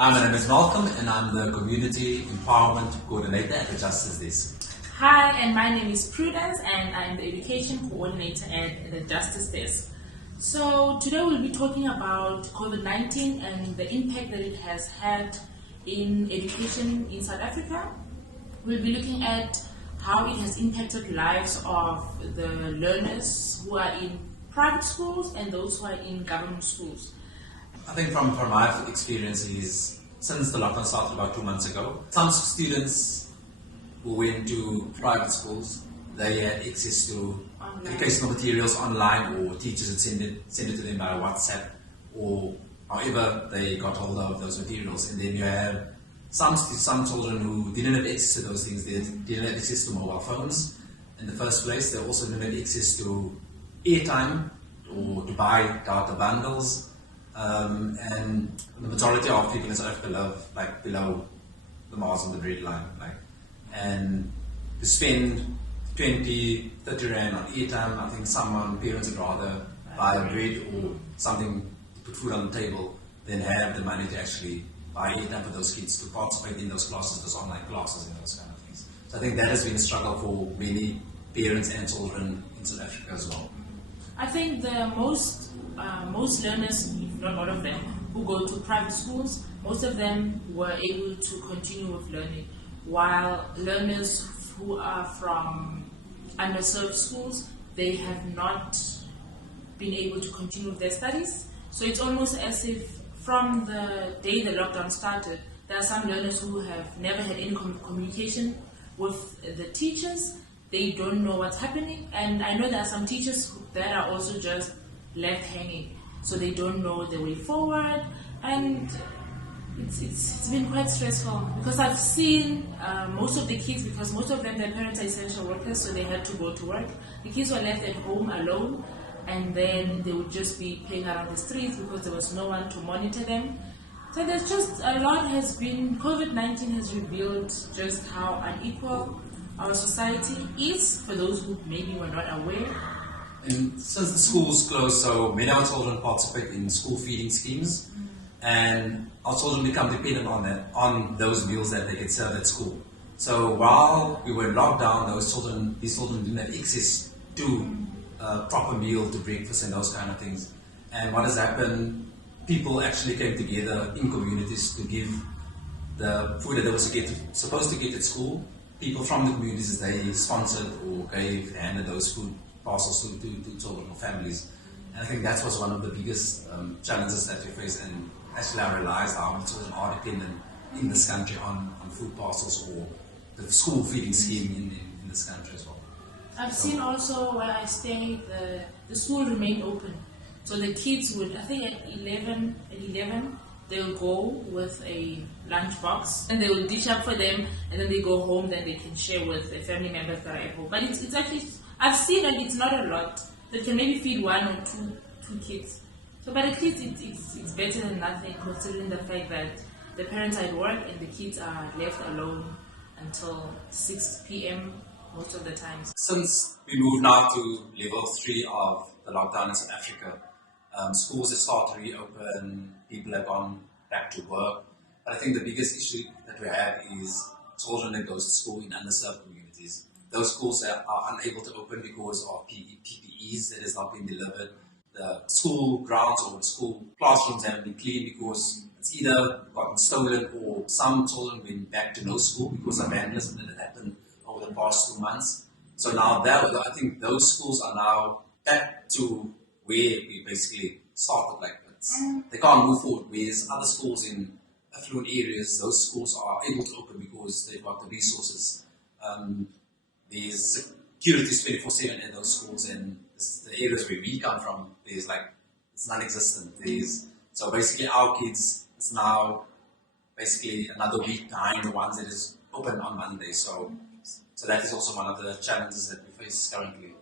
My name is Malcolm and I'm the Community Empowerment Coordinator at the Justice Desk. Hi, and my name is Prudence and I'm the Education Coordinator at the Justice Desk. So today we'll be talking about COVID-19 and the impact that it has had in education in South Africa. We'll be looking at how it has impacted lives of the learners who are in private schools and those who are in government schools. I think from my experiences, since the lockdown started about 2 months ago, some students who went to private schools, they had access to educational materials online, or teachers had send it to them by WhatsApp, or however they got hold of those materials. And then you have some children who didn't have access to those things. They didn't have access to mobile phones in the first place. They also didn't have access to airtime or to buy data bundles. And the majority of people in South Africa live below the Mars on the bread line, and to spend 20, 30 rand on airtime, I think parents would rather buy bread or something to put food on the table than have the money to actually buy airtime for those kids to participate in those classes, those online classes and those kind of things. So I think that has been a struggle for many parents and children in South Africa as well. I think the most learners, if not all of them, who go to private schools, most of them were able to continue with learning, while learners who are from underserved schools, they have not been able to continue with their studies. So it's almost as if from the day the lockdown started, there are some learners who have never had any communication with the teachers. They don't know what's happening, and I know there are some teachers that are also just left hanging, so they don't know the way forward, and it's been quite stressful because I've seen most of the kids, because most of them, their parents are essential workers, so they had to go to work. The kids were left at home alone, and then they would just be playing around the streets because there was no one to monitor them. So there's just a lot has been, COVID-19 has revealed just how unequal our society is, for those who maybe were not aware. And since the schools closed, so many of our children participate in school feeding schemes, and our children become dependent on those meals that they get served at school. So while we were in lockdown, these children didn't have access to a proper meal, to breakfast and those kind of things. And what has happened, people actually came together in communities to give the food that they were supposed to get at school. People from the communities, they sponsored or handed those food parcels to children or families. And I think that was one of the biggest challenges that we face. And actually I realized how many children are dependent in this country on food parcels or the school feeding scheme in this country as well. I've seen also where I stay, the school remained open. So the kids would, I think at 11, they will go with a lunch box and they will dish up for them, and then they go home, then they can share with the family members that are at home. But it's actually, I've seen that it's not a lot. They can maybe feed one or two kids. So but at least it's better than nothing, considering the fact that the parents are at work and the kids are left alone until 6 p.m. most of the time. Since we moved now to level 3 of the lockdown in South Africa, schools have started to reopen, people have gone back to work. But I think the biggest issue that we have is children that go to school in underserved communities. Those schools are unable to open because of PPEs that has not been delivered. The school grounds or the school classrooms haven't been cleaned because it's either gotten stolen, or some children went back to no school because of vandalism that had happened over the past 2 months. So now I think those schools are now back to where we basically started. They can't move forward, whereas other schools in affluent areas, those schools are able to open because they've got the resources. There's security 24/7 in those schools, and the areas where we come from, it's non-existent. So basically our kids, it's now basically another week behind the ones that is open on Monday. So that is also one of the challenges that we face currently.